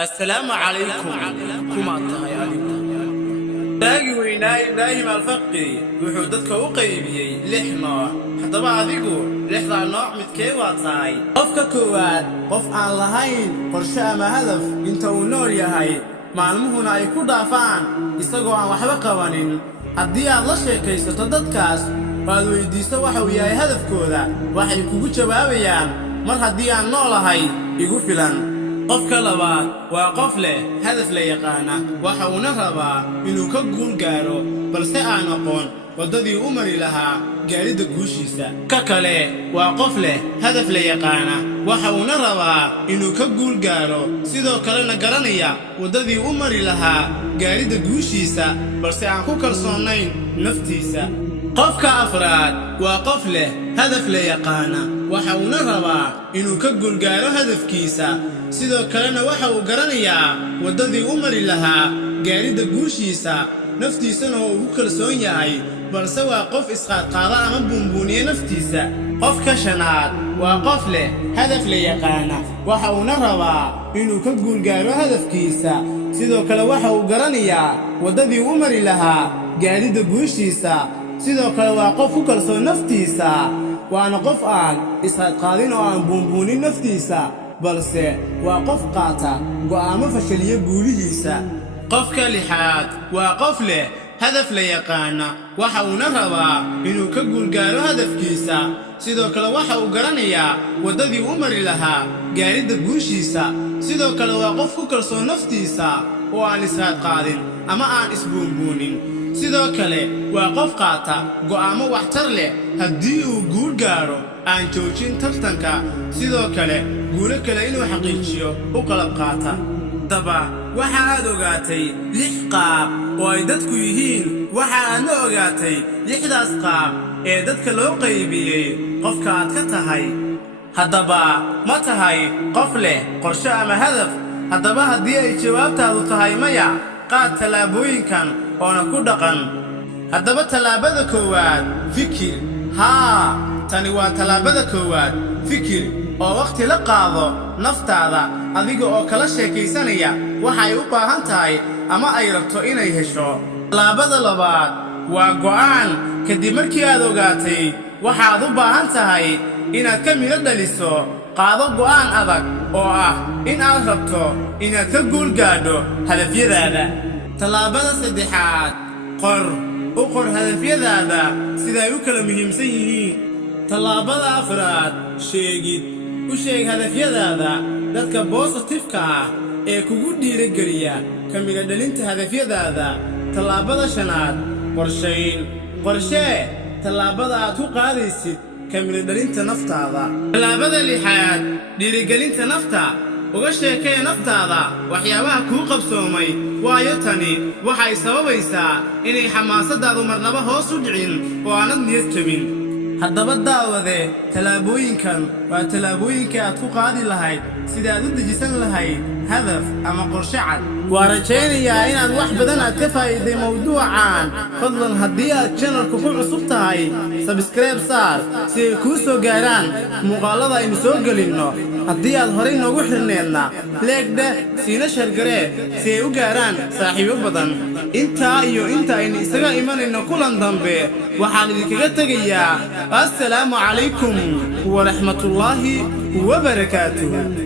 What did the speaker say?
السلام عليكم كما تهيألي باقي ويناي إبراهيم الفقي وحودتك وقيبي لحنا حتى بعضيكو لحظة نوع متكي واتاي قفك كواد قف عن لهين قرشاء ما هدف انتو نور يهي معلومهنا يكو دافعان يستقوا عن وحبا قوانين haddii aad la sheekaysato dadkaas waad weydiiso waxa uu yahay hadafkooda waxay kugu jawaabayaan mar haddii aan noolahay igu filan qofka labaad waa qof leh hadaf la yaqaana waxa uu rabaa inuu ka guul gaaro balse aan aqoon wadadii u mari lahaa gaaridda guushiisa ka kale waa qof leh hadaf la yaqaana waxa uu rabaa inuu ka guul gaaro sidoo kalena garanaya wadadii u mari lahaa gaaridda guushiisa balse aan ku kalsoonayn naftiisa qofka afraad waa qof leh hadaf la yaqaana waxa uu rabaa inuu ka guul gaaro hadafkiisa sidoo kalena waxa uu garanayaa wadadii u mari lahaa gaaridda guushiisa naftiisana oo uu kalsoon yahay balse waa qof isqaadqaada ama buunbuuniye naftiisa qofka shanaad waa qof leh hadaf la yaqaana waxa uu rabaa inuu ka guul gaaro hadafkiisa sidoo kale waxa uu garanayaa wadadii u mari lahaa gaaridda guushiisa sidoo kale waa qof ku kalsoon naftiisa waana qof aan isqaadqaadin oo aan buunbuunin naftiisa balse waa qof qaata go'aamo fashiliya guulihiisa qofka lixaad waa qof leh hadaf la yaqaana waxa uu rabaa inuu ka guul gaaro hadafkiisa sidoo kale waxa uu garanayaa wadadii u mari lahaa gaaridda guushiisa sidoo kale waa qof ku kalsoon naftiisa oo aan isqaadqaadin ama aan isbuunbuunin sidoo kale waa qof qaata go'aamo waxtar leh haddii uu guul gaaro aan joojin tartanka sidoo kale guulo kale inuu xaqiijiyo u qalab qaata daba waxa aad ogaatay 6 qaab oo ay dadku yihiin waxa aad ogaatay 6daas qaab ee dadka loo qaybiyay qofka aad ka tahay haddaba ma tahay qof leh qorshe ama hadaf haddaba haddii ay jawaabtaadu tahay maya qaad talaabooyinkan oona ku dhaqan haddaba talaabada koowaad fikir tani waa talaabada koowaad fikir oo waqti la qaado naftaada adiga oo kala sheekaysanaya waxa ay u baahan tahay ama ay rabto inay hesho talaabada labaad waa go'aan kadib markii aad ogaatay waxaad u baahan tahay inaad ka miro dhaliso qaado go'aan adag oo ah in aad rabto inaad ka guul gaadho hadafyadaada talaabada saddexaad qor hadafyadaada sida ay u kala muhiimsan yihiin talaabada afraad sheegid u sheeg hadafyadaada dadka positive-ka ah ee kugu dhiirigeliya ka miro dhalinta hadafyadaada talaabada shanaad qorshee talaabada aad ku qaadaysid ka miro dhalinta naftaada talaabada lixaad dhiirigelinta nafta uga sheekee naftaada waxyaabaha kuu qabsoomay waayo tani waxay sababaysaa inay xamaasadaadu marnaba hoos u dhicin oo aanad niyad jabin haddaba daawade talaabooyinkan waa talaabooyinka aad ku qaadi lahayd sida aad u dejisan lahayd hadaf ama qorshe cad waa rajaynayaa inaad wax badan aad ka faa'iiday mawduucan fadlan haddii aad channelka ku cusub tahay subscribe saar si ay kuu soo gaaraan muuqaalada aynu soo gelinno haddii aad horay noogu xirneedna leegdhe siina shargaree si ay u gaaraan saaxiibo badan intaa iyo inta aynu isaga imanayno kulan dambe waxaan idinkaga tegayaa assalaamu calaykum waraxmatullaahi wabarakaatuh